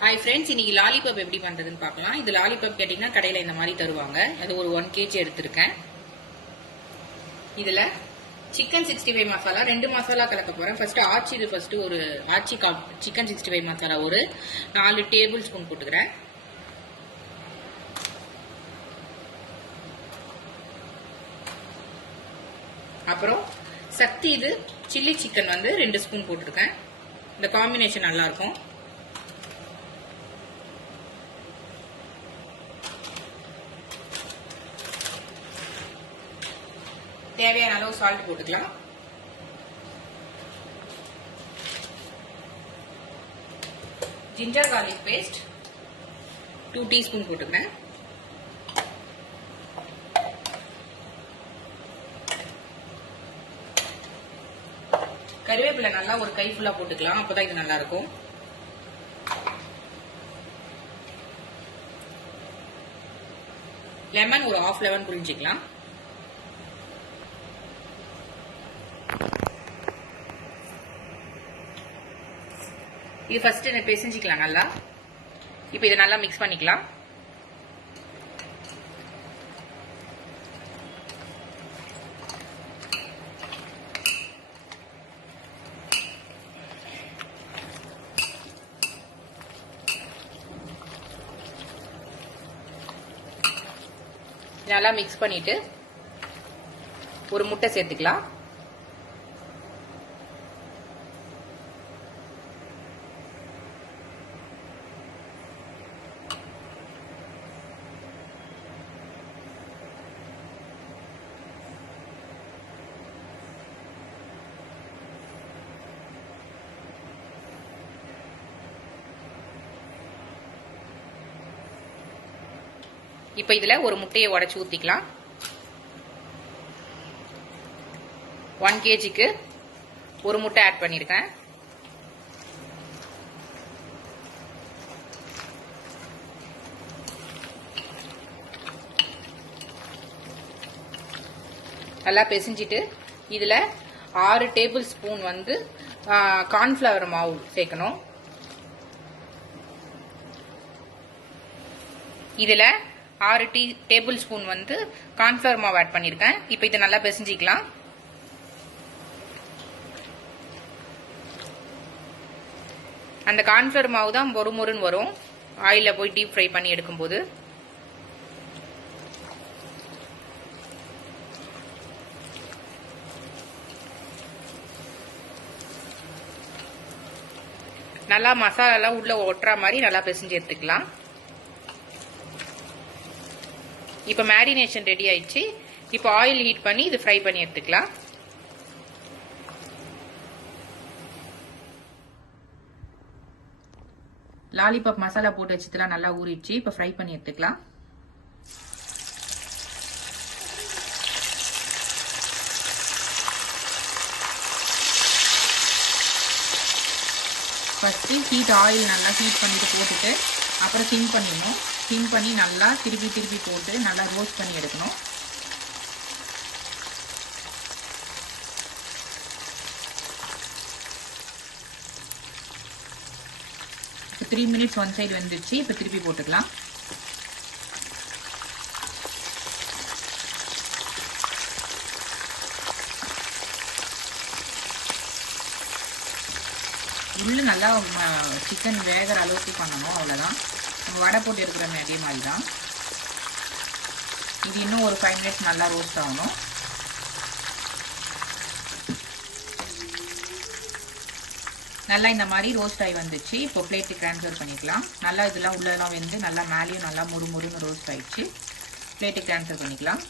Hi friends, இன்னைக்கு lollipop எப்படி பண்றதுன்னு பார்க்கலாம். இது லாலிபாப் கேட்டீங்கன்னா கடையில இந்த மாதிரி தருவாங்க. அது ஒரு 1 kg எடுத்திருக்கேன். இதுல சிக்கன் 65 மசாலா 2 மசாலா கலக்க போறேன். ஃபர்ஸ்ட் ஒரு ஆச்சி சிக்கன் 65 மசாலா ஒரு 4 டேபிள் ஸ்பூன் போட்டுக்கிறேன். அப்புறம் சக்தி இது சில்லி சிக்கன் 2 ஸ்பூன் போட்டிருக்கேன். இந்த காம்பினேஷன் நல்லா இருக்கும். தேவையான அளவு சால்ட் போட்டுக்கலாம். ஜிஞ்சர் கார்லிக் பேஸ்ட் 2 டீஸ்பூன் போட்டுக்கிறேன். கறிவேப்பிலை நல்லா ஒரு கை ஃபுல்லா போட்டுக்கலாம், அப்பதான் இது நல்லா இருக்கும். லெமன் ஒரு 1/2 லெமன் புழிஞ்சிக்கலாம். இது ஃபர்ஸ்ட் பிசைஞ்சிக்கலாம் நல்லா. இப்போ இதை நல்லா மிக்ஸ் பண்ணிக்கலாம். நல்லா மிக்ஸ் பண்ணிட்டு ஒரு முட்டை சேர்த்துக்கலாம். இப்ப இதுல ஒரு முட்டையை உடைச்சு ஊத்திக்கலாம். 1 kgக்கு ஒரு முட்டை ஆட் பண்ணிருக்கேன். நல்லா பிசைஞ்சிட்டு இதுல 6 டேபிள் ஸ்பூன் கார்ன்ஃபிளவர் மாவு சேர்க்கணும். இதுல 6 டேபிள் ஸ்பூன் கார்ன்ஃபிளவர் மாவு ஆட் பண்ணிருக்கேன். இப்போ இதை நல்லா பிசைஞ்சிக்கலாம். அந்த கார்ன்ஃபிளவர் மாவு தான் மொறுமொறுன்னு வரும் ஆயில போய் டீப் ஃப்ரை பண்ணி எடுக்கும்போது. நல்லா மசாலா உள்ள ஒட்டுற மாதிரி நல்லா பிசைஞ்சு எடுத்துக்கலாம். இப்ப மேரினேஷன் ரெடி ஆயிடுச்சு. இப்போ ஆயில் ஹீட் பண்ணி இது ஃப்ரை பண்ணி எடுத்துக்கலாம். லாலிபாப் மசாலா போட்டு வச்சதுலாம் நல்லா ஊறிடுச்சு. இப்ப ஃப்ரை பண்ணி எடுத்துக்கலாம். ஃபர்ஸ்ட் ஆயில் நல்லா ஹீட் பண்ணிட்டு போட்டுட்டு அப்புறம் சிம் பண்ணிடணும். சிம் பண்ணி நல்லா திருப்பி போட்டு நல்லா ரோஸ்ட் பண்ணி எடுக்கணும். இப்போ 3 மினிட்ஸ் ஒன் சைடு வந்துடுச்சு. இப்போ திருப்பி போட்டுக்கலாம். உள்ள நல்லா சிக்கன் வேகிற அளவுக்கு பண்ணணும், அவ்வளோதான். நம்ம வடை போட்டு எடுக்கிறோமே அதே மாதிரி தான். இது இன்னும் ஒரு 5 மினிட்ஸ் நல்லா ரோஸ்ட் ஆகணும். நல்லா இந்த மாதிரி ரோஸ்ட் ஆகி வந்துச்சு. இப்போ பிளேட்டுக்கு ட்ரான்ஸ்ஃபர் பண்ணிக்கலாம். நல்லா இதெல்லாம் உள்ளெல்லாம் நல்லா மேலேயும் நல்லா முறுமுறுன்னு ரோஸ்ட் ஆயிடுச்சு. பிளேட்டுக்கு ட்ரான்ஸ்ஃபர் பண்ணிக்கலாம்.